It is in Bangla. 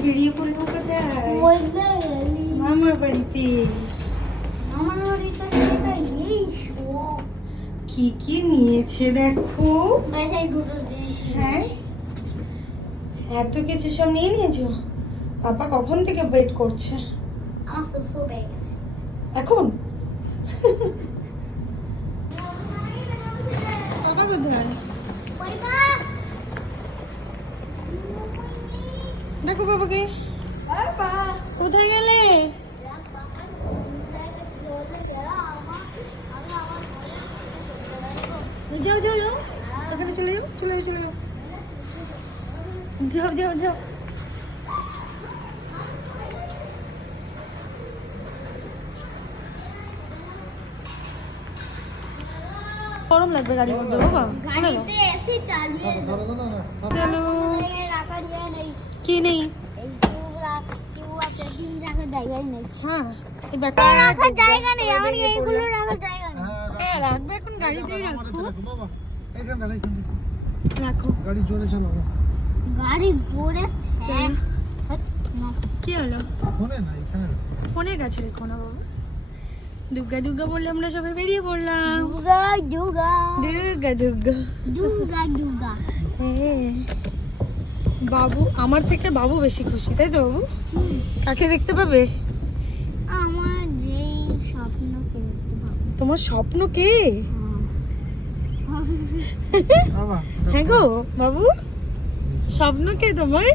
বেরিয়ে পড়লো কোথায়? মামার বাড়িতে। কি কি নিয়েছে দেখো। হ্যাঁ, এত কিছু সব নিয়ে নিয়েছো? পাপা কখন থেকে ওয়েট করছে? এখন পাপা কোথায়? দেখো বাবাকে। কোথায় গেলে? যাও যাও যাও, এখানে চলে যাও, চলে যাও, চলে যাও, যাও যাও যাও। গরম লাগবে গাড়ির মধ্যে বাবা। গাড়িতে এসে চালিয়ে চলো। কি নেই? হ্যাঁ, এই ব্যাগটা রাখার জায়গা নেই, আমার এইগুলো রাখার জায়গা নেই। হ্যাঁ, রাখবে এখন গাড়িতেই রাখো। এখানে রাখো। গাড়ি জোরে চালাবো। গাড়ি জোরে কি হলো? ফোনে না, এখানে ফোনের কাছে রেখো না বাবা। দুর্গা দুর্গা বললে আমরা সবাই বেরিয়ে পড়লাম। দুর্গা দুর্গা দুর্গা দুর্গা। দুর্গা দুর্গা। হ্যাঁ, বাবু আমার থেকে বাবু বেশি খুশি, তাই তো বাবু? কাকে দেখতে পাবে? আমার যেই স্বপ্ন দেখতে পাবো। তোমার স্বপ্ন কে? বাবা হ্যাঁ গো বাবু, স্বপ্ন কে তোমার?